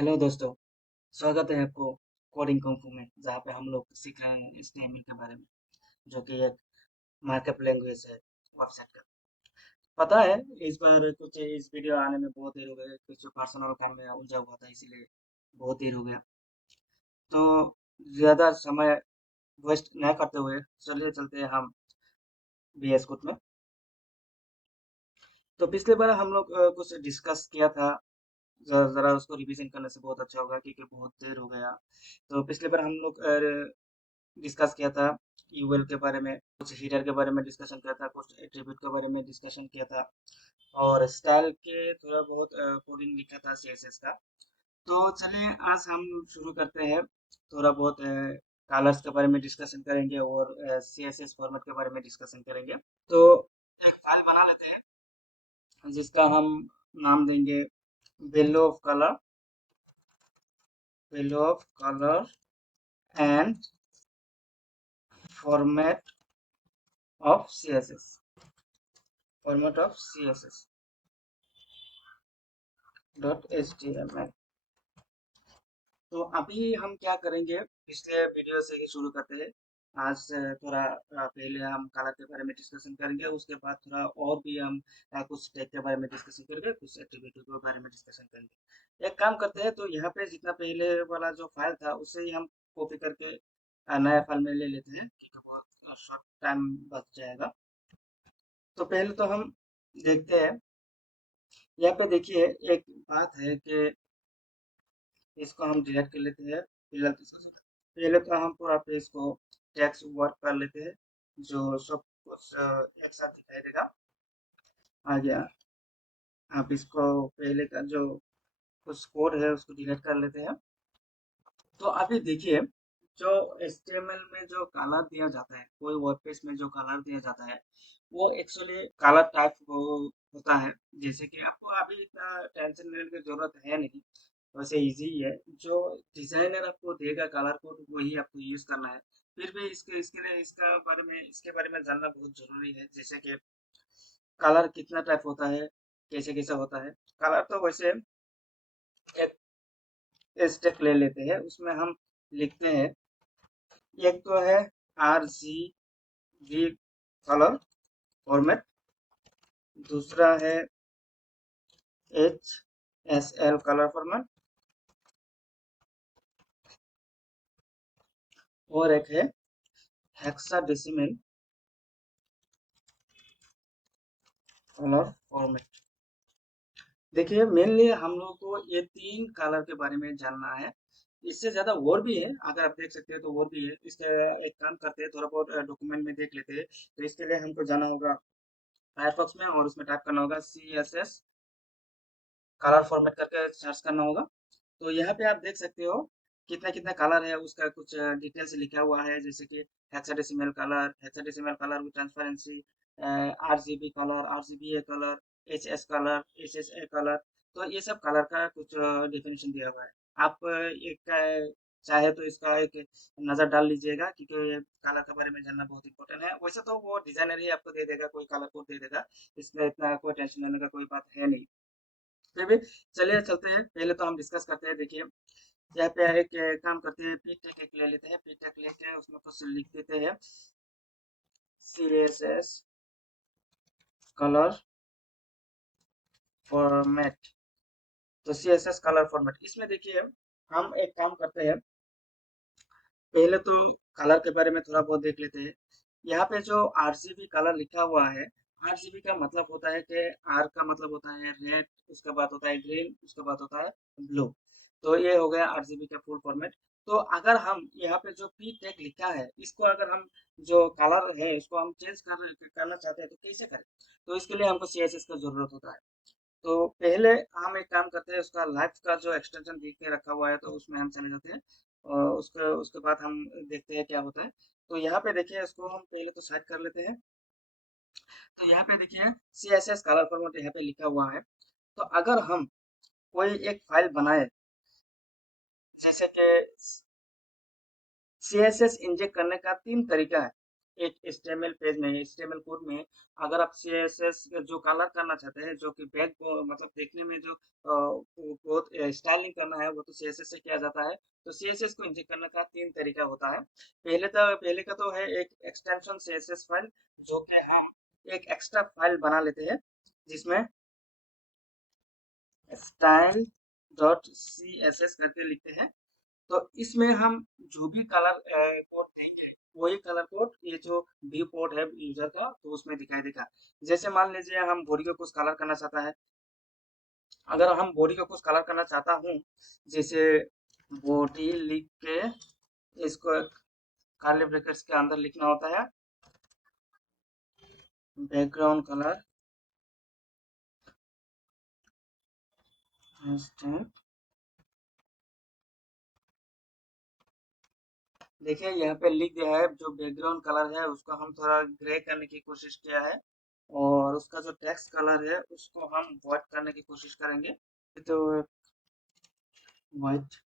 Hello दोस्तों। स्वागत है आपको कोडिंग कुंफू में, जहाँ पे हम लोग सीख रहे हैं HTML के बारे में, जो कि एक मार्कअप लैंग्वेज है वेबसाइट का। पता है, इस बार कुछ इस वीडियो आने में बहुत देर हो गया, कुछ पर्सनल काम में उलझा हुआ था, इसीलिए बहुत देर हो गया। तो ज़्यादा समय वेस्ट न करते हुए चलिए चलते हैं हम VS कोड में। तो पिछले बार हम लोग कुछ डिस्कस किया था। ज़रा उसको रिवीजन करने से बहुत अच्छा होगा, क्योंकि बहुत देर हो गया। तो पिछले बार हम लोग डिस्कस किया था यूएल के बारे में, कुछ हीडर के बारे में डिस्कशन किया था, कुछ एट्रीब्यूट के बारे में डिस्कशन किया था, और स्टाइल के थोड़ा बहुत कोडिंग लिखा था सीएसएस का। तो चलिए आज हम शुरू करते हैं। थोड़ा बहुत कलर्स के बारे में डिस्कशन करेंगे और सीएसएस फॉर्मेट के बारे में डिस्कशन करेंगे। तो एक फाइल बना लेते हैं, जिसका हम नाम देंगे value of colour, value of colour and format of CSS, format of CSS dot H T M L. तो अभी हम क्या करेंगे, पिछले वीडियो से ही शुरू करते हैं। आज से थोड़ा पहले हम कलर के बारे में डिस्कशन करेंगे, उसके बाद थोड़ा और भी हम कुछ टैग के बारे में डिस्कशन करेंगे, कुछ एक्टिविटी के बारे में डिस्कशन करेंगे। एक काम करते हैं, तो यहाँ पे जितना पहले वाला जो फाइल था उससे ही हम कॉपी करके नया फाइल में ले लेते हैं, क्योंकि बहुत शॉर्ट टाइम बच जाएगा। तो पहले तो हम देखते हैं, यहाँ पे देखिए एक बात है कि इसको हम डिलीट कर लेते हैं। फिलहाल तो पहले तो हम पूरा पेज को टेक्स्ट वर्क कर लेते हैं, जो सब कुछ एक साथ दिखाई देगा। आ गया। आप इसको पहले का जो कुछ कोड है उसको डिलीट कर लेते हैं। तो अभी देखिए, जो HTML में जो कलर दिया जाता है, कोई वेब पेज में जो कलर दिया जाता है, वो एक्चुअली कलर टाइप होता है। जैसे कि आपको अभी इतना टेंशन लेने की जरूरत है नहीं, वैसे इजी ही है। जो डिजाइनर आपको देगा कलर कोड, वही आपको यूज करना है। फिर भी इसके लिए इसके बारे में जानना बहुत जरूरी है। जैसे कि कलर कितना टाइप होता है, कैसे कैसे होता है। कलर तो वैसे एक स्टेप ले लेते हैं, उसमें हम लिखते हैं। एक तो है RGB कलर फॉर्मेट, दूसरा है HSL कलर फॉर्मेट, और एक है हेक्साडेसिमल कलर फॉर्मेट। देखिए, मेनली हम लोग को ये तीन कलर के बारे में जानना है। इससे ज्यादा और भी है, अगर आप देख सकते हैं तो और भी है। इसके एक काम करते हैं, थोड़ा बहुत डॉक्यूमेंट में देख लेते हैं। तो इसके लिए हमको जाना होगा फायरफॉक्स में, और उसमें टाइप करना होगा CSS कलर फॉर्मेट करके सर्च करना होगा। तो यहाँ पे आप देख सकते हो कितना कितना कलर है, उसका कुछ डिटेल्स लिखा हुआ है। जैसे कि hexadecimal colour with transparency, RGB colour, RGBA colour, colour, HSA colour. तो ये सब कलर का कुछ डेफिनेशन दिया हुआ है। आप एक चाहे तो इसका एक नज़र डाल लीजिएगा, क्योंकि कलर के बारे में जानना बहुत इंपॉर्टेंट है। वैसे तो वो डिजाइनर ही आपको दे देगा, कोई कलर कोड दे देगा, इसमें इतना कोई टेंशन लेने का कोई बात है नहीं। फिर भी चलिए चलते हैं, पहले तो हम डिस्कस करते हैं। देखिए, यहाँ पे एक काम करते हैं, पी टेक एक ले लेते हैं। पी टेक लेके उसमें कुछ लिख देते हैं, CSS कलर फॉर्मेट। तो CSS कलर फॉर्मेट, इसमें देखिए हम एक काम करते हैं, पहले तो कलर के बारे में थोड़ा बहुत देख लेते हैं। यहाँ पे जो RGB कलर लिखा हुआ है, RGB का मतलब होता है कि R का मतलब होता है रेड, उसके बाद होता है ग्रीन, उसके बाद होता है ब्लू। तो ये हो गया RGB का फुल फॉर्मेट। तो अगर हम यहाँ पे जो पी टेक लिखा है, इसको अगर हम जो कलर है इसको हम चेंज करना चाहते हैं, तो कैसे करें? तो इसके लिए हमको CSS का जरूरत होता है। तो पहले हम एक काम करते हैं, उसका लाइफ का जो एक्सटेंशन देख के रखा हुआ है, तो उसमें हम चले जाते हैं, और उसके उसके बाद हम देखते हैं क्या होता है। तो यहाँ पे देखिए, इसको हम पहले तो साइड कर लेते हैं। तो यहाँ पे देखिए CSS कलर फॉर्मेट यहाँ पे लिखा हुआ है। तो अगर हम कोई एक फाइल बनाए, जैसे कि CSS इंजेक्ट करने का तीन तरीका है। एक HTML पेज में, HTML कोड में अगर आप CSS जो कलर करना चाहते हैं, जो कि बैक मतलब देखने में जो बहुत स्टाइलिंग करना है, वो तो CSS से किया जाता है। तो CSS को इंजेक्ट करने का 3 तरीका होता है। पहले का तो है एक एक्सटेंशन CSS फाइल, जो कि हम एक एक्स्ट्रा फाइल बना लेते हैं, जिसमें स्टाइल डॉट CSS करके लिखते हैं। तो इसमें हम जो भी कलर कोड देंगे, वही कलर कोड ये जो व्यू कोड है यूजर का, तो उसमें दिखाई देगा। जैसे मान लीजिए हम बॉडी को कुछ कलर करना चाहता है, अगर हम बॉडी को कुछ कलर करना चाहता हूँ, जैसे बॉडी लिख के इसको कर्ली ब्रैकेट्स के अंदर लिखना होता है बैकग्राउंड कलर देखिए यहाँ पे लिख दिया है, जो बैकग्राउंड कलर है उसको हम थोड़ा ग्रे करने की कोशिश किया है, और उसका जो टेक्स्ट कलर है उसको हम व्हाइट करने की कोशिश करेंगे। तो व्हाइट।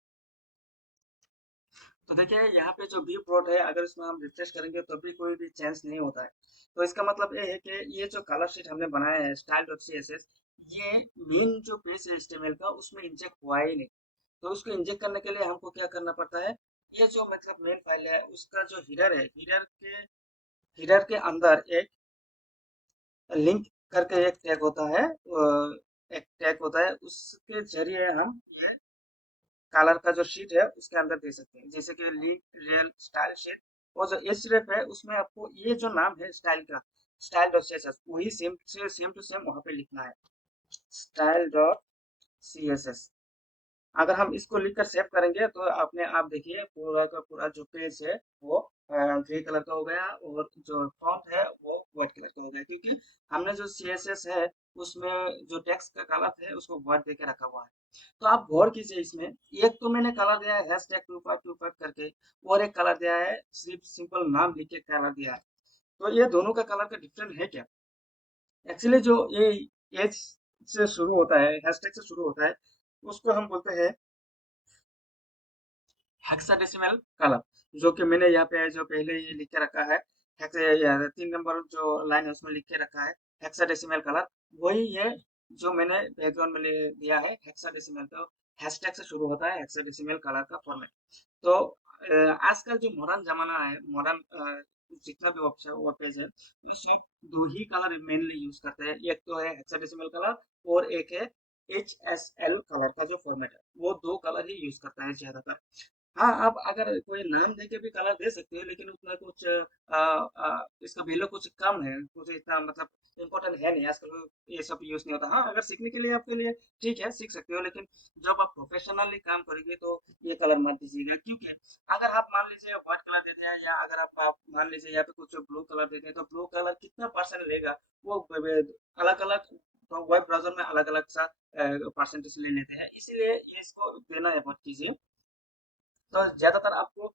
तो देखिए यहाँ पे जो व्यू प्लॉट है, अगर इसमें हम रिफ्रेश करेंगे तो भी कोई भी चेंज नहीं होता है। तो इसका मतलब ये है कि ये जो कलर शीट हमने बनाया है style dot C S S, ये मेन जो पेज है HTML का, उसमें इंजेक्ट हुआ ही नहीं। तो उसको इंजेक्ट करने के लिए हमको क्या करना पड़ता है, ये जो मतलब मेन फाइल है उसका जो हीडर है, हीडर के अंदर एक लिंक करके एक टैग होता है, एक टैग होता है, उसके जरिए हम ये कलर का जो शीट है उसके अंदर दे सकते हैं, जैसे कि लिंक रियल स्टाइल शीट। और जो एच है उसमें आपको ये जो नाम है स्टाइल का, style dot C S S, वही सेम टू सेम वहां पे लिखना है, style dot C S S. अगर हम इसको लिखकर सेव करेंगे तो अपने आप देखिए पूरा का पूरा जो पेज है वो ग्रे कलर का हो गया, और जो फॉन्ट है वो व्हाइट कलर का हो गया, क्योंकि हमने जो CSS है उसमें जो टेक्स्ट का कलर है उसको व्हाइट देके रखा हुआ है। तो आप गौर कीजिए, इसमें एक तो मैंने कलर दिया है हैश टैग 2525 करके, और एक कलर दिया है सिर्फ सिंपल नाम लिख के कलर दिया है। तो ये दोनों का कलर का डिफरेंट है क्या? एक्चुअली जो ये एज से शुरू होता है, हैशटैग से शुरू होता है, उसको हम बोलते हैं हेक्साडेसिमल कलर, जो कि मैंने यहाँ पे जो पहले ही लिख के रखा है, 3 नंबर जो लाइन है उसमें लिख के रखा है हेक्साडेसिमल कलर, वही है जो मैंने बैकग्राउंड में दिया है हेक्साडेसिमल। तो हैशटैग से शुरू होता है हेक्साडेसिमल कलर का फॉर्मेट। तो आजकल जो मॉडर्न जमाना है, मॉडर्न जितना भी वेब पेज है, वो सब दो ही कलर मेनली यूज करते हैं, एक तो है हेक्साडेसिमल कलर, और एक है HSL कलर का जो फॉर्मेट है, वो दो कलर ही यूज करता है ज्यादातर। हाँ, आप अगर कोई नाम देके भी कलर दे सकते हो, लेकिन उसमें कुछ इसका वैल्यू कुछ कम है, कुछ इतना मतलब इम्पोर्टेंट है नहीं आजकल, ये सब यूज नहीं होता। हाँ, अगर सीखने के लिए आपके लिए ठीक है, सीख सकते हो, लेकिन जब आप प्रोफेशनली काम करेंगे तो ये कलर मत दीजिएगा, क्योंकि अगर आप मान लीजिए व्हाइट कलर देते हैं, या अगर आप मान लीजिए यहाँ पे कुछ ब्लू कलर देते हैं, तो ब्लू कलर कितना परसेंट लेगा, वो अलग अलग, तो वेब ब्राउजर में अलग अलग सा परसेंटेज ले लेते हैं, इसीलिए ये इसको देना है बहुत चीजें। तो ज्यादातर आपको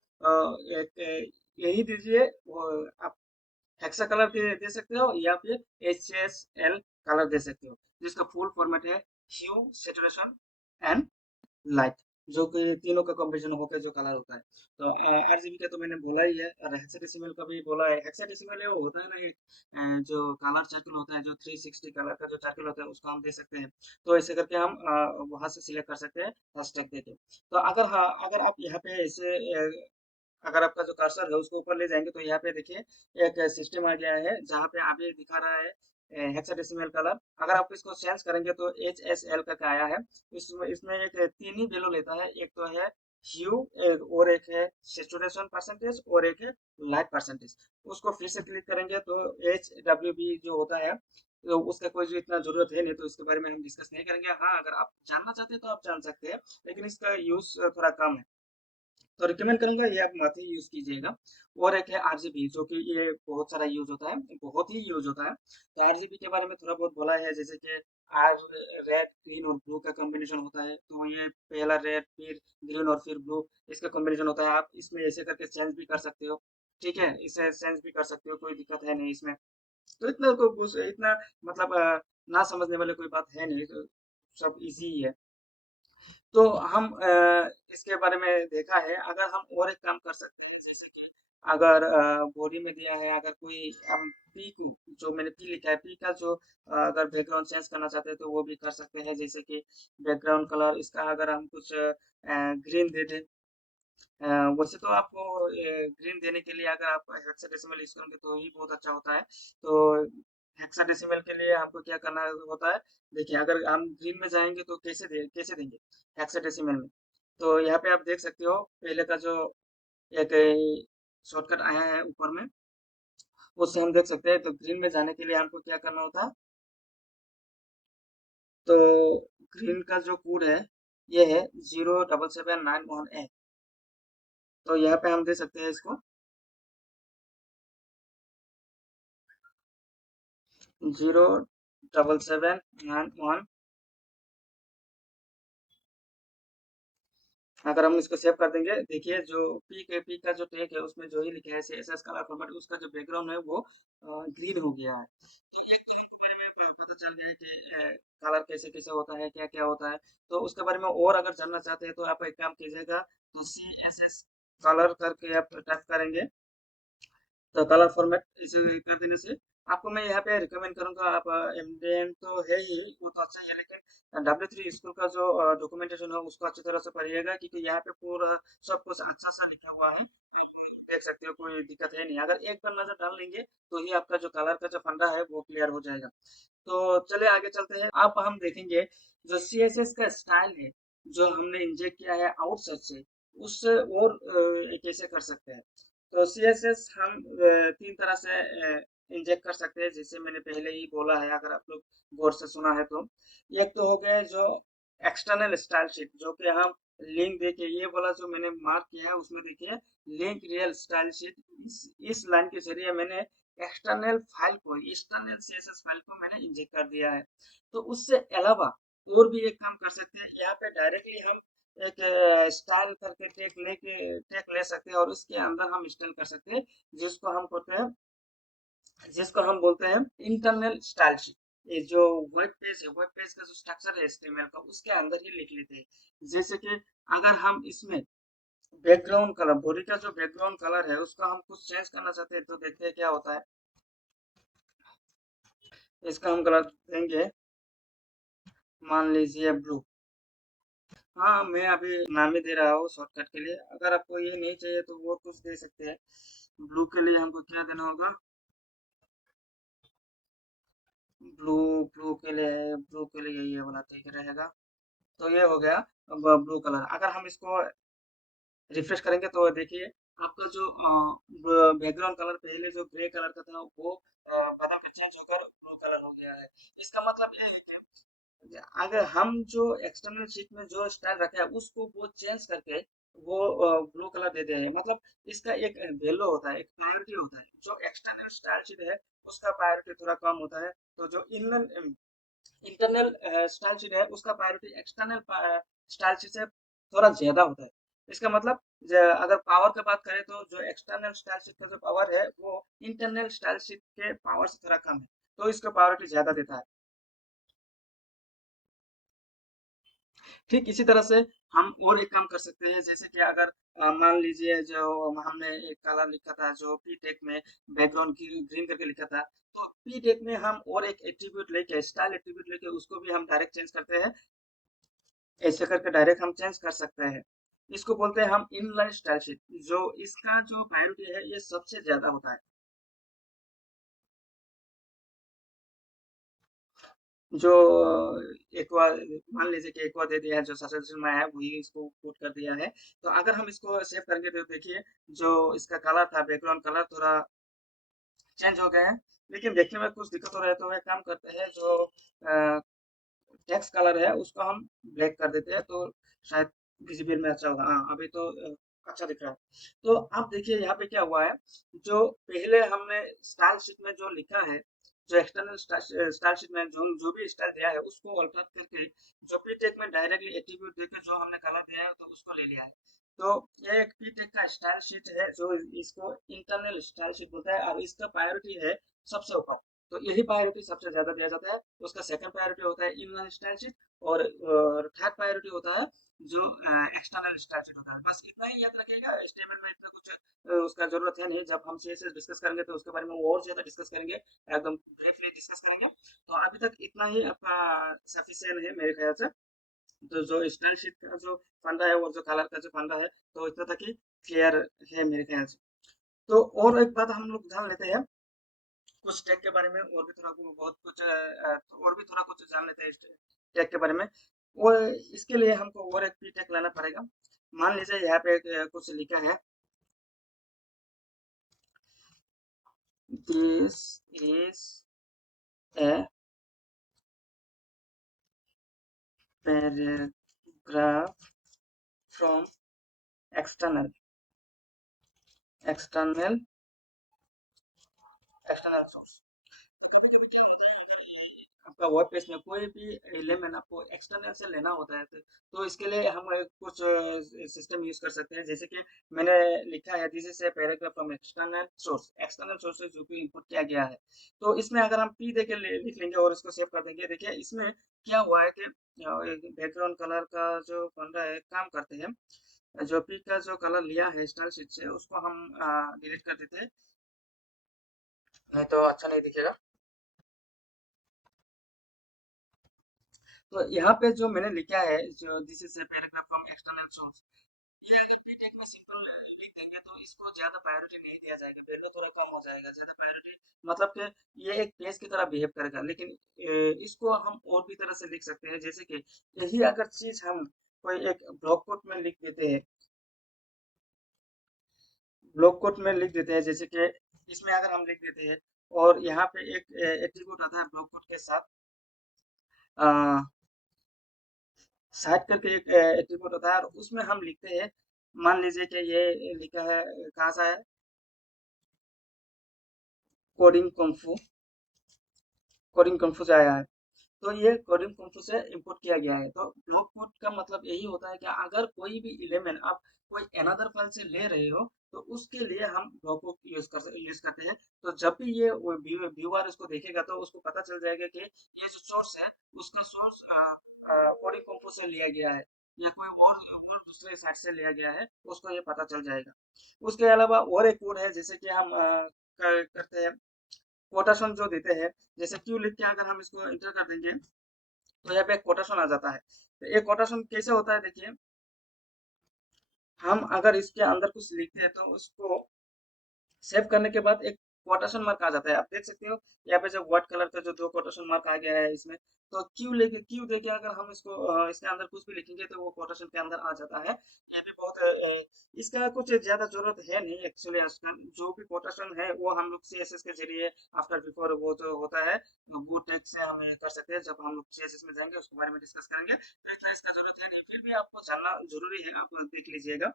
यही दीजिए, वो आप हेक्सा कलर दे सकते हो, या फिर HSL कलर दे सकते हो, जिसका फुल फॉर्मेट है ह्यू सैचुरेशन एंड लाइट, जो कि तीनों का कॉम्बिनेशन होकर जो कलर होता है। तो RGB का तो मैंने बोला ही है, और हेक्साडेसिमल का भी बोला है। हेक्साडेसिमल वो होता है ना, एक जो कलर सर्कल होता है, जो 360 कलर का जो सर्कल होता है, उसको हम दे सकते हैं। तो ऐसे करके हम वहां से सिलेक्ट कर सकते हैं हैशटैग देके। तो अगर हाँ, अगर आप यहाँ पे ऐसे अगर आपका जो कर्सर है उसको ऊपर ले जाएंगे, तो यहाँ पे देखिए एक सिस्टम आ गया है, जहाँ पे अभी दिखा रहा है हेक्साडेसिमल कलर। अगर आप इसको चेंज करेंगे तो HSL का आया है। इसमें इसमें एक तीन ही वैल्यू लेता है, एक तो है ह्यू, और एक है सेचुरेशन परसेंटेज, और एक है लाइट परसेंटेज। उसको फिर से क्लिक करेंगे तो HWB जो होता है, तो उसका कोई जो इतना जरूरत है नहीं, तो इसके बारे में हम डिस्कस नहीं करेंगे। हाँ, अगर आप जानना चाहते हैं तो आप जान सकते हैं, लेकिन इसका यूज थोड़ा कम है, तो रिकमेंड करूंगा ये आप मत ही यूज कीजिएगा। और एक है RGB, जो कि ये बहुत सारा यूज होता है, बहुत ही यूज होता है। तो RGB के बारे में थोड़ा बहुत बोला है, जैसे कि आर रेड ग्रीन और ब्लू का कॉम्बिनेशन होता है, तो ये पहला रेड फिर ग्रीन और फिर ब्लू, इसका कॉम्बिनेशन होता है। आप इसमें ऐसे करके चेंज भी कर सकते हो, ठीक है, इसे चेंज भी कर सकते हो, कोई दिक्कत है नहीं इसमें। तो इतना तो इतना मतलब ना समझने वाले कोई बात है नहीं, तो सब इजी ही है। तो हम इसके बारे में देखा है। अगर हम और एक काम कर सकते हैं, जैसे कि अगर बॉडी में दिया है, अगर कोई हम पी को, जो मैंने पी लिखा है, पी का जो अगर बैकग्राउंड चेंज करना चाहते हैं तो वो भी कर सकते हैं। जैसे कि बैकग्राउंड कलर इसका अगर हम कुछ ग्रीन दे दें। वैसे तो आपको ग्रीन देने के लिए अगर आप हेक्साडेसिमल यूज करेंगे तो ही बहुत अच्छा होता है। तो हेक्साडेसिमल के लिए आपको क्या करना होता है, देखिए अगर हम ग्रीन में जाएंगे तो कैसे देंगे हेक्साडेसिमल में। तो यहाँ पे आप देख सकते हो पहले का जो एक शॉर्टकट आया है ऊपर में, उससे हम देख सकते हैं। तो ग्रीन में जाने के लिए हमको क्या करना होता है, तो ग्रीन का जो कोड है ये है 07791A। तो यहाँ पे हम दे सकते हैं इसको 07791। अगर हम इसको सेव कर देंगे, देखिए जो पी का जो टैग है उसमें जो ही लिखा है CSS कलर फॉर्मेट, उसका जो बैकग्राउंड है वो ग्रीन हो गया है। तो ये तो हमको बारे में पता चल गया है कि कलर कैसे कैसे होता है, क्या क्या होता है। तो उसके बारे में और अगर जानना चाहते हैं तो आप एक काम कीजिएगा, तो CSS कलर करके आप टाइप करेंगे, तो कलर फॉर्मेट इसे कर देने से आपको मैं यहाँ पे रिकमेंड करूंगा। आप एमडीएन तो है ही, वो तो अच्छा ही है, लेकिन W3 स्कूल का जो डॉक्यूमेंटेशन है उसको अच्छी तरह से पढ़िएगा, क्योंकि यहाँ पे पूरा सब कुछ अच्छा सा लिखा हुआ है। देख सकते हो कोई दिक्कत है नहीं, अगर एक बार नजर डाल लेंगे तो ही आपका जो कलर का जो फंडा है वो क्लियर हो जाएगा। तो चलिए आगे चलते हैं। अब हम देखेंगे जो CSS का स्टाइल है जो हमने इंजेक्ट किया है आउटसाइड से, उससे और कैसे कर सकते हैं। तो CSS हम तीन तरह से इंजेक्ट कर सकते हैं, जैसे मैंने पहले ही बोला है, अगर आप लोग गौर से सुना है तो। एक तो हो गया जो एक्सटर्नल स्टाइल शीट, जो कि हम लिंक देके, ये वाला जो मैंने मार्क किया है उसमें देखिए लिंक रियल स्टाइल शीट, इस लाइन के जरिए मैंने एक्सटर्नल CSS फाइल को मैंने इंजेक्ट कर दिया है। तो उससे अलावा और भी एक काम कर सकते हैं, यहाँ पे डायरेक्टली हम एक स्टाइल करके टेक ले सकते हैं और उसके अंदर हम इंस्टॉल कर सकते हैं, जिसको हम कहते हैं, जिसको हम बोलते हैं इंटरनल स्टाइल शीट। ये जो वेब पेज का जो स्ट्रक्चर है HTML का, उसके अंदर ही लिख लेते हैं। जैसे कि अगर हम इसमें बैकग्राउंड कलर, बॉडी का जो बैकग्राउंड कलर है उसका हम कुछ चेंज करना चाहते हैं, तो देखते हैं क्या होता है। इसका हम कलर देंगे, मान लीजिए ब्लू। हाँ, मैं अभी नाम ही दे रहा हूँ शॉर्टकट के लिए, अगर आपको ये नहीं चाहिए तो वो कुछ दे सकते हैं। ब्लू के लिए हमको क्या देना होगा, ब्लू, ब्लू के लिए ये वाला ठीक रहेगा। तो ये हो गया अब ब्लू कलर। अगर हम इसको रिफ्रेश करेंगे तो देखिए आपका जो बैकग्राउंड कलर पहले जो ग्रे कलर का था वो बदल के चेंज होकर ब्लू कलर हो गया है। इसका मतलब ये है कि अगर हम जो एक्सटर्नल शीट में जो स्टाइल रखे हैं उसको वो चेंज करके वो ब्लू कलर दे दे, मतलब इसका एक वैल्यू होता है, एक प्रायोरिटी होता है। जो एक्सटर्नल स्टाइल शीट है उसका प्रायोरिटी थोड़ा कम होता है, तो जो इंटरनल स्टाइल शीट है उसका प्रायोरिटी एक्सटर्नल स्टाइल शीट से थोड़ा ज्यादा होता है। इसका मतलब अगर पावर की बात करें तो जो एक्सटर्नल स्टाइल शीट का जो पावर है वो इंटरनल स्टाइल शीट के पावर से थोड़ा कम है, तो इसको प्रायोरिटी ज्यादा देता है। ठीक इसी तरह से हम और एक काम कर सकते हैं, जैसे कि अगर मान लीजिए जो हमने एक कलर लिखा था जो पी टेक में बैकग्राउंड की ग्रीन करके लिखा था, तो पी टेक में हम और एक एट्रीब्यूट लेके, स्टाइल एट्रीब्यूट लेके उसको भी हम डायरेक्ट चेंज करते हैं। ऐसे करके डायरेक्ट हम चेंज कर सकते हैं। इसको बोलते हैं हम इनलाइन स्टाइल शीट। जो इसका जो प्रायोरिटी है ये सबसे ज्यादा होता है। जो एक बार मान लीजिए कि एक बार दे दिया है, जो सजेशन में है वही इसको कोड कर दिया है। तो अगर हम इसको सेव करेंगे तो देखिए जो इसका कलर था, बैकग्राउंड कलर थोड़ा चेंज हो गया है, लेकिन देखने में कुछ दिक्कत हो रहा है। तो एक काम करते हैं, जो टेक्स्ट कलर है उसको हम ब्लैक कर देते हैं, तो शायद विजिबल में अच्छा होगा। हाँ, अभी तो अच्छा दिख रहा है। तो अब देखिए यहाँ पे क्या हुआ है, जो पहले हमने स्टाइल शीट में जो लिखा है, जो एक्सटर्नल स्टाइल शीट में जो भी स्टाइल दिया है उसको अल्टर करके जो पी टेक में डायरेक्टली एट्रीब्यूट देकर जो हमने कलर दिया है तो उसको ले लिया है। तो ये एक पी टेक का स्टाइल शीट है जो इसको इंटरनल स्टाइल शीट बोलता है, और इसका प्रायोरिटी है सबसे ऊपर। तो यही प्रायोरिटी सबसे ज्यादा दिया जाता है। उसका सेकंड प्रायोरिटी होता है इन वन स्टाइल शीट, और थर्ड प्रायोरिटी होता है जो एक्सटर्नल स्टाइल शीट होता है। बस इतना ही याद रखिएगा, HTML में इतना कुछ उसका जरूरत है नहीं। जब हम CSS डिस्कस करेंगे तो उसके बारे में और ज्यादा डिस्कस करेंगे, एकदम ब्रीफली डिस्कस करेंगे। तो अभी तक इतना ही आपका सफिशियंट है मेरे ख्याल से। तो जो स्टाइल शीट का जो फंडा है और जो कलर का जो फंडा है, तो इतना तक ही क्लियर है मेरे ख्याल से। तो और एक बात हम लोग जान लेते हैं कुछ टेक के बारे में, और भी थोड़ा बहुत कुछ और भी थोड़ा कुछ जान लेते हैं टेक के बारे में। और इसके लिए हमको और एक पी टेक लाना पड़ेगा। मान लीजिए यहाँ पे कुछ लिखा है, this is a paragraph from external external external source. आपका वेब पेज में कोई भी एलिमेंट आपको एक्सटर्नल से लेना होता है, तो इसके लिए हम कुछ सिस्टम यूज कर सकते हैं। जैसे कि मैंने लिखा है this is a paragraph from external source जो कि इनपुट किया गया है। तो इसमें अगर हम पी देके लिख लेंगे और इसको सेव कर देंगे, देखिए इसमें क्या हुआ है कि बैकग्राउंड कलर का जो फंडा है काम करते हैं, जो पी का जो कलर लिया है स्टाइल शीट से उसको हम डिलीट कर देते हैं, नहीं तो अच्छा नहीं दिखेगा। तो यहाँ पे जो मैंने लिखा है जो this is a paragraph from external source, ये अगर बीटेक में सिंपल लिख देंगे तो इसको ज्यादा प्रायोरिटी नहीं दिया जाएगा, वैल्यू थोड़ा कम हो जाएगा। ज्यादा प्रायोरिटी मतलब कि ये एक पेज की तरह बिहेव करेगा। लेकिन इसको हम और भी तरह से लिख सकते हैं, जैसे कि यही अगर चीज हम कोई एक ब्लॉक कोट में लिख देते हैं, ब्लॉक कोट में लिख देते हैं, जैसे कि इसमें अगर हम लिख देते हैं और यहाँ पे एक एट्रीब्यूट आता है ब्लॉक कोट के साथ, साइड करके एक एट्रीब्यूट होता है, और उसमें हम लिखते हैं, मान लीजिए कि ये लिखा है कहाँ सा है, कोडिंग कुंफू, कोडिंग कुंफू से आया है। तो ये कोडिंग कुंफू से इंपोर्ट किया गया है। तो ब्लॉक कोड का मतलब यही होता है कि अगर कोई भी एलिमेंट आप कोई अनदर फाइल से ले रहे हो, तो उसके लिए हम ब्लॉक कोड यूज करते हैं। तो जब भी ये व्यूअर इसको देखेगा तो उसको पता चल जाएगा कि ये जो सोर्स है उसका सोर्स कोडिंग कुंफू से लिया गया है या कोई और दूसरे साइट से लिया गया है, उसको ये पता चल जाएगा। उसके अलावा और एक कोड है, जैसे कि हम करते हैं कोटेशन जो देते हैं, जैसे क्यू लिख के अगर हम इसको इंटर कर देंगे तो यहाँ पे एक कोटेशन आ जाता है। तो एक कोटेशन कैसे होता है, देखिए हम अगर इसके अंदर कुछ लिखते हैं तो उसको सेव करने के बाद एक कोटेशन मार्क आ जाता है। आप देख सकते हो यहाँ पे जो व्हाइट कलर का जो दो कोटेशन मार्क आ गया है इसमें, तो क्यू देके अगर हम इसको इसके अंदर कुछ भी लिखेंगे तो वो कोटेशन के अंदर आ जाता है। यहाँ पे बहुत इसका कुछ ज्यादा जरूरत है नहीं एक्चुअली। आजकल जो भी कोटेशन है वो हम लोग CSS के जरिए आफ्टर बिफोर वो जो होता है वो टैग से हम कर सकते हैं। जब हम लोग CSS में जाएंगे उसके बारे में डिस्कस करेंगे, तो इतना इसका जरूरत है नहीं, फिर भी आपको जानना जरूरी है, आप देख लीजिएगा।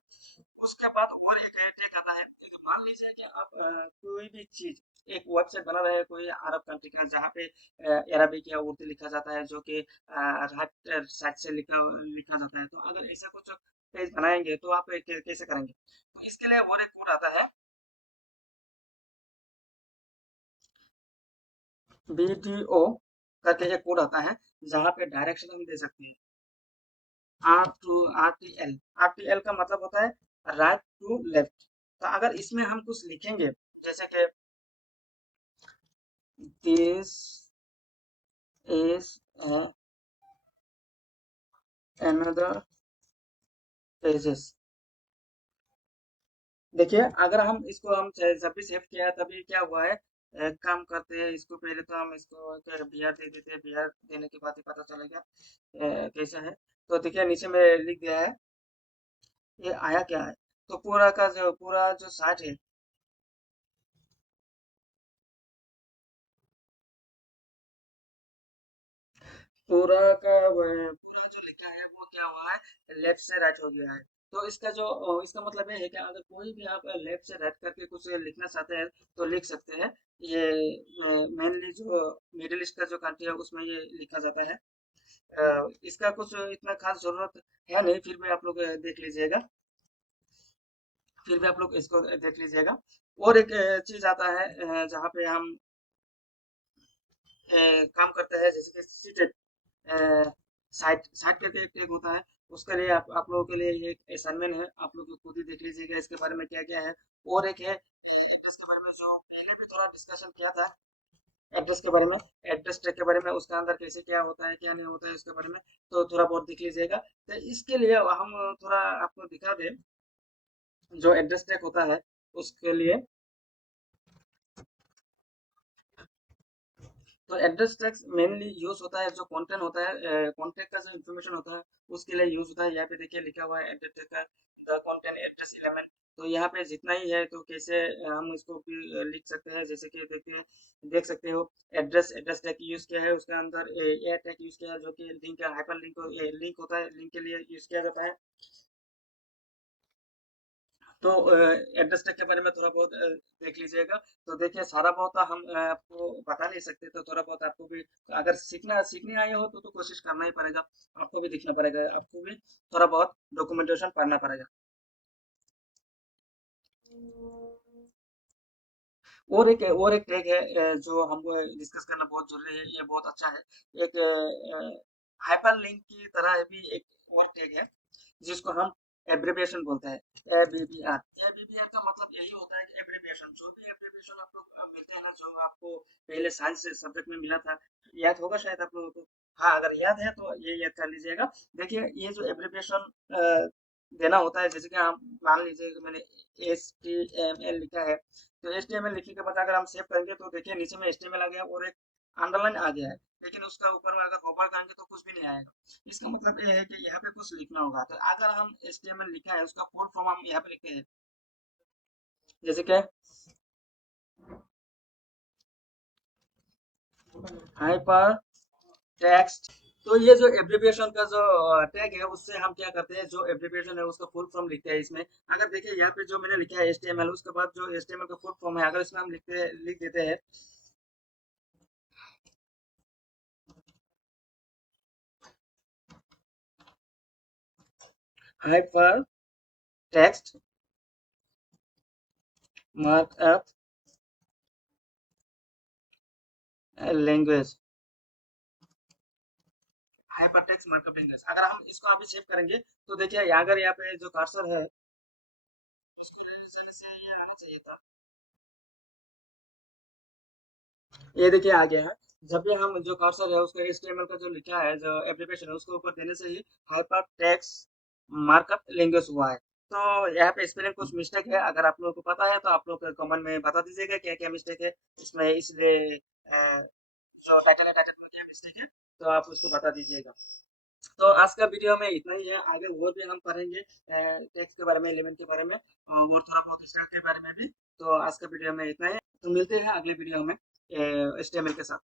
उसके बाद और एक टैग आता है। मान लीजिए कि आप कोई भी चीज एक वेबसाइट बना रहे हैं कोई अरब कंट्री का, जहाँ पे अरबिक या उर्दू लिखा जाता है, जो कि राइट साइड से लिखा लिखा जाता है। तो अगर ऐसा कुछ पेज बनाएंगे तो आप कैसे करेंगे, तो इसके लिए और एक कोड आता है BDO करके एक कोड आता है, जहाँ पे डायरेक्शन हम दे सकते हैं RTL का मतलब होता है राइट टू लेफ्ट। तो अगर इसमें हम कुछ लिखेंगे, जैसे कि this is another pages, देखिए अगर हम इसको हम जब भी सेव किया है तभी क्या हुआ है, काम करते हैं इसको, पहले तो हम इसको BR दे देते हैं, BR देने के बाद ही पता चलेगा कैसा है। तो देखिए नीचे में लिख दिया है, ये आया क्या है। तो पूरा जो साइट है, पूरा जो लिखा है वो क्या हुआ है, लेफ्ट से राइट हो गया है। तो इसका जो इसका मतलब ये है कि अगर कोई भी आप लेफ्ट से राइट करके कुछ लिखना चाहते हैं तो लिख सकते हैं। ये मेनली जो मिडिल ईस्ट का जो कंट्री है उसमें ये लिखा जाता है। इसका कुछ इतना खास जरूरत है नहीं, फिर भी आप लोग देख लीजिएगा, फिर भी आप लोग इसको देख लीजिएगा। और एक चीज आता है जहाँ पे हम काम करता है, जैसे कि सीटेड साइट साइट करके एक टैग होता है। उसके लिए आप लोगों के लिए एक असाइनमेंट है, आप लोग खुद ही देख लीजिएगा इसके बारे में क्या क्या है। और एक है इसके बारे में जो पहले भी थोड़ा डिस्कशन किया था, एड्रेस के बारे में, एड्रेस ट्रैक के बारे में, उसके अंदर कैसे क्या होता है क्या नहीं होता है उसके बारे में, तो थोड़ा बहुत देख लीजिएगा। तो इसके लिए हम थोड़ा आपको दिखा दें, जो एड्रेस ट्रैक होता है उसके लिए। तो एड्रेस टैग्स मेनली यूज होता है, जो कंटेंट होता है, कॉन्टैक्ट का जो इन्फॉर्मेशन होता है उसके लिए यूज होता है। यहाँ पे देखिए लिखा हुआ है एड्रेस टैग का द कंटेंट एड्रेस एलिमेंट। तो यहाँ पे जितना ही है तो कैसे हम इसको भी लिख सकते हैं, जैसे कि देखिए देख सकते हो एड्रेस एड्रेस टैग यूज किया है, उसके अंदर ए टैग यूज किया है जो कि लिंक हाइपर लिंक लिंक होता है, लिंक के लिए यूज किया जाता है। तो एड्रेस टैग के बारे में थोड़ा बहुत देख लीजिएगा। तो देखिए सारा बहुत हम आपको बता नहीं सकते, तो थोड़ा बहुत आपको भी अगर सीखने आए हो तो कोशिश करना ही पड़ेगा। आपको भी दिखना पड़ेगा, आपको भी थोड़ा बहुत डॉक्यूमेंटेशन पढ़ना पड़ेगा। और एक टैग है जो हमको डिस्कस करना बहुत जरूरी है, ये बहुत अच्छा है। एक हाइपर लिंक की तरह भी एक और टैग है जिसको हम एब्रिविएशन बोलते हैं, एबीबीआर। एबीबीआर का मतलब यही होता है कि एब्रिविएशन, जो भी एब्रिविएशन आप लोग मिलते हैं ना, जो आपको पहले साइंस सब्जेक्ट में मिला था, याद होगा शायद आप लोगों को। हाँ, अगर याद है तो ये याद कर लीजिएगा। देखिए ये जो एब्रिविएशन देना होता है, जैसे कि हम मान लीजिए कि मैंने HTML लिखा है, तो HTML लिखने के बाद अगर हम सेव करेंगे तो देखिए नीचे में HTML आ गया और एक अंडरलाइन आ गया है, लेकिन उसका ऊपर में अगर होवर करेंगे तो कुछ भी नहीं आएगा। इसका मतलब ये है कि यहाँ पे कुछ लिखना होगा। तो अगर हम HTML लिखा है उसका फुल फॉर्म हम यहाँ पे लिखते हैं, जैसे कि हाइपर टेक्स्ट। तो ये जो एब्रिविएशन का जो टैग है उससे हम क्या करते हैं, जो एब्रिविएशन है उसका फुल फॉर्म लिखते हैं इसमें। अगर देखिए यहाँ पे जो मैंने लिखा है HTML, उसके बाद जो HTML का फुल फॉर्म है अगर इसमें हम लिख देते हैं hyper text markup language, hyper text markup language, अगर हम इसको अभी सेव करेंगे तो देखिए अगर यहाँ पे जो कर्सर है इसको से ये आना चाहिए था, ये देखिए आ गया है। जब भी हम जो कर्सर है उसका HTML का जो लिखा है जो एप्लीकेशन है उसके ऊपर देने से ही हाइपर टेक्स्ट मार्कअप लैंग्वेज हुआ है। तो यहाँ पे स्पेलिंग कुछ मिस्टेक है, अगर आप लोगों को पता है तो आप लोग कमेंट में बता दीजिएगा क्या क्या मिस्टेक है इसमें, इसलिए जो टाइटल है टाइटल में क्या मिस्टेक है, तो आप उसको बता दीजिएगा। तो आज का वीडियो में इतना ही है, आगे और भी हम पढ़ेंगे टेक्स्ट के बारे में, एलिमेंट के बारे में और थोड़ा बहुत स्टैक के बारे में भी। तो आज का वीडियो में इतना ही, तो मिलते हैं अगले वीडियो में HTML के साथ।